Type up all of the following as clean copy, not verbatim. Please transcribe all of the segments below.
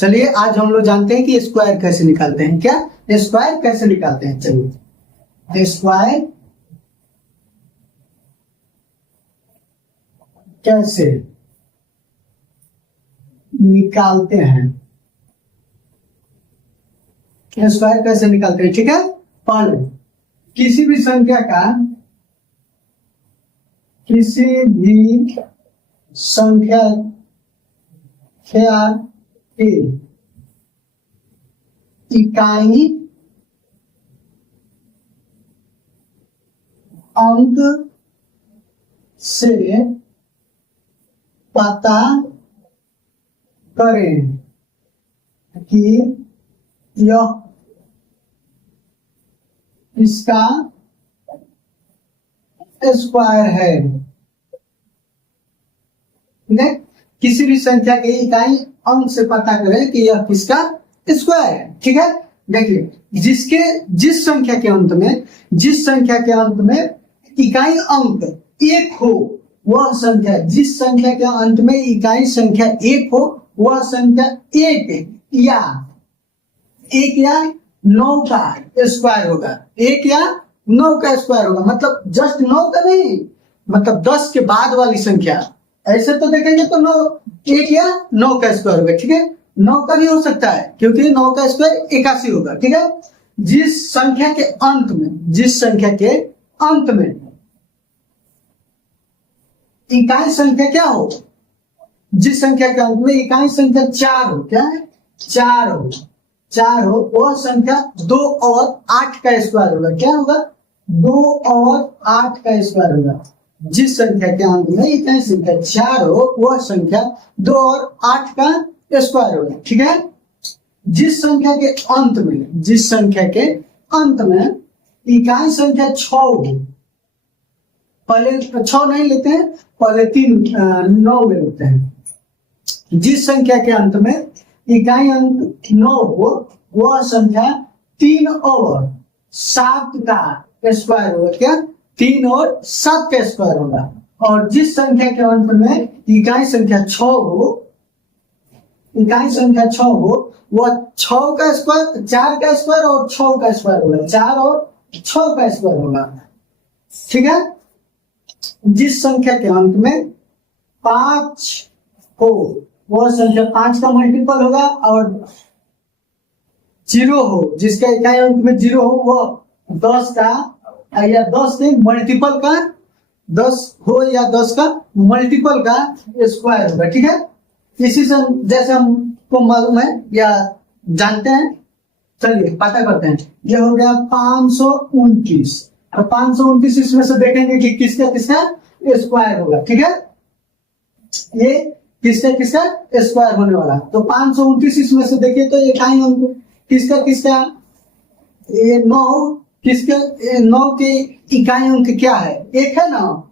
चलिए आज हम लोग जानते हैं कि स्क्वायर कैसे निकालते हैं। क्या स्क्वायर कैसे निकालते हैं? चलिए स्क्वायर कैसे निकालते हैं, स्क्वायर कैसे निकालते हैं। ठीक है, पहले किसी भी संख्या के इकाई अंक से पता करें कि यह इसका स्क्वायर है। किसी भी संख्या के इकाई अंक से पता करें कि यह किसका स्क्वायर है। ठीक है, देखिए जिस संख्या के अंत में इकाई अंक एक हो वह संख्या, जिस संख्या के अंत में इकाई संख्या एक हो वह संख्या एक या 9 का स्क्वायर होगा। 1 या 9 का स्क्वायर होगा, मतलब जस्ट 9 का नहीं, मतलब 10 के बाद वाली संख्या। ऐसे तो देखेंगे तो 1 या 9 का स्क्वायर होगा। ठीक है, 9 का भी हो सकता है क्योंकि 9 का स्क्वायर 81 होगा। ठीक है, जिस संख्या के अंत में इकाई संख्या क्या हो, जिस संख्या के अंत में इकाई संख्या 4 हो, क्या है 4 हो वह संख्या 2 और 8 का स्क्वायर होगा। क्या होगा? 2 और 8 का स्क्वायर होगा। जिस संख्या के अंत में इकाई संख्या 4 हो वह संख्या 2 और 8 का स्क्वायर होगा। ठीक है, जिस संख्या के अंत में इकाई संख्या 6 हो, पहले 6 नहीं लेते हैं, पहले 9 ले लेते हैं। जिस संख्या के अंत में इकाई अंक 9 हो वह संख्या 3 और 7 का स्क्वायर होगा। क्या? 3 और 7 का स्क्वायर होगा। और जिस संख्या के अंत में इकाई संख्या 6 हो वह 6 का स्क्वायर, 4 का स्क्वायर और 6 का स्क्वायर होगा। 4 और 6 का स्क्वायर होगा। ठीक है, जिस संख्या के अंत में 5 हो वह संख्या 5 का मल्टीपल होगा। और 0 हो, जिसका इकाई अंक में 0 हो वह 10 का या 10 के मल्टीपल का, 10 हो या 10 का मल्टीपल का स्क्वायर होगा। ठीक है, इसी से जैसे हमको मालूम है या जानते हैं, चलिए पता करते हैं। ये हो गया 529 और 529 इसमें से देखेंगे कि किसका स्क्वायर होगा। ठीक है, ये किसका स्क्वायर होने वाला। तो 529 इसमें से देखिए तो इकाई अंक किसका ये 9 के इकाई अंक क्या है? 1 है ना।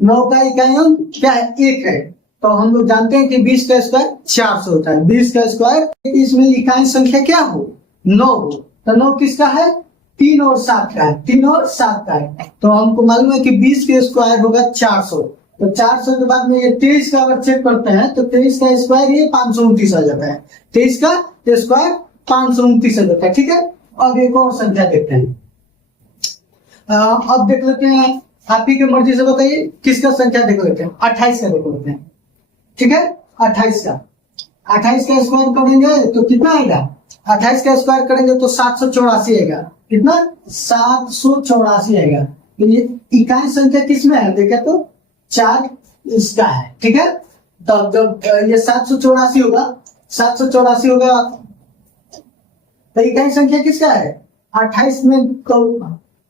9 का इकाई अंक क्या है? 1 है। तो हम लोग जानते हैं कि 20 का स्क्वायर 400 होता है। 20 का स्क्वायर, इसमें इकाई संख्या क्या हो? 9 हो। तो 9 किसका है? 3 और 7 का है। 3 और 7 का है। तो हमको मालूम है कि 20 के स्क्वायर होगा 400। तो 400 के बाद में ये 23 का अगर चेक करते हैं तो 23 का स्क्वायर ये 529 आ जाता है। 23 का स्क्वायर 529 आ जाता है। ठीक है, अब एक और संख्या देखते हैं। अब देख लेते हैं, आप ही की मर्जी से बताइए किसका संख्या देख लेते हैं। 28 का देख लेते हैं। ठीक है, 28 का स्क्वायर करेंगे तो कितना आएगा? 28 का स्क्वायर करेंगे तो 784 आएगा। कितना? 784 आएगा। तो ये इकाई संख्या किसमें है? देखे तो 4 इसका है। ठीक है, तब जब ये 784 होगा तो इकाई संख्या किसका है? 28 में तो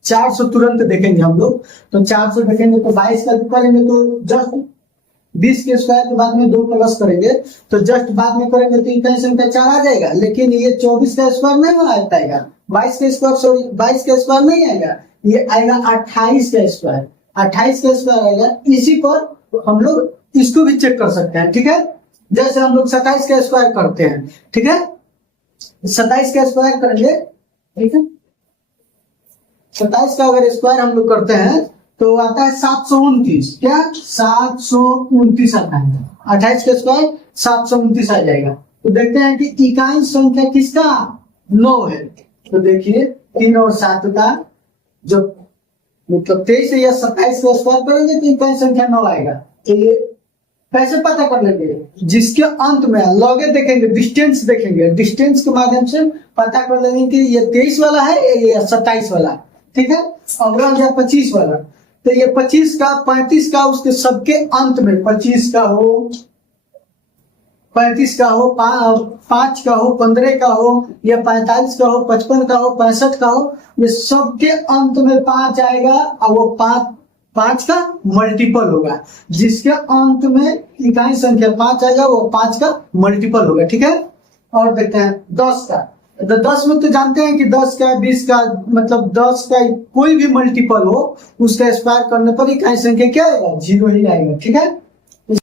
400 तुरंत देखेंगे हम लोग। तो 400 देखेंगे तो 22 का करेंगे तो जस्ट 20 के स्क्वायर के बाद में 2 प्लस करेंगे तो जस्ट बाद में करेंगे तो इकाई संख्या 4 आ जाएगा। लेकिन ये 24 का स्क्वायर नहीं आएगा, 22 का स्क्वायर नहीं आएगा, ये आएगा 28 का स्क्वायर। 28 का स्क्वायर आएगा। इसी पर हम लोग इसको भी चेक कर सकते हैं। ठीक है, जैसे हम लोग 27 का स्क्वायर करते हैं। ठीक है, 27 का स्क्वायर करेंगे। ठीक है, 27 का अगर स्क्वायर हम लोग करते हैं तो आता है 729। क्या? 729 आता है। 28 का स्क्वायर 729 आ जाएगा। तो देखते हैं कि इकाई संख्या किसका 9 है। तो देखिए 3 और 7 का जो मतलब 23 या 27 का स्क्वायर करेंगे तो इकाई संख्या 9 आएगा। तो ये कैसे पता कर लेंगे, जिसके अंत में लॉगे देखेंगे, डिस्टेंस देखेंगे, डिस्टेंस के माध्यम से पता कर लेंगे कि ये 23 वाला है या 27 वाला, ठीक है। और रह गया 25 वाला, तो ये 25 का 35 का उसके सबके अंत में 25 का हो, 35 का हो, 5 का हो, 15 का हो, या 45 का हो, 55 का हो, 65 का हो, ये सबके अंत में 5 आएगा और वो 5 का मल्टीपल होगा। जिसके अंत में इकाई संख्या 5 आएगा वो 5 का मल्टीपल होगा, ठीक है। और देखते हैं 10 का। तो 10 में तो जानते हैं कि 10 का 20 का मतलब 10 का कोई भी मल्टीपल हो उसका स्क्वायर करने पर इकाई संख्या क्या आएगा 0 ही आएगा, ठीक है।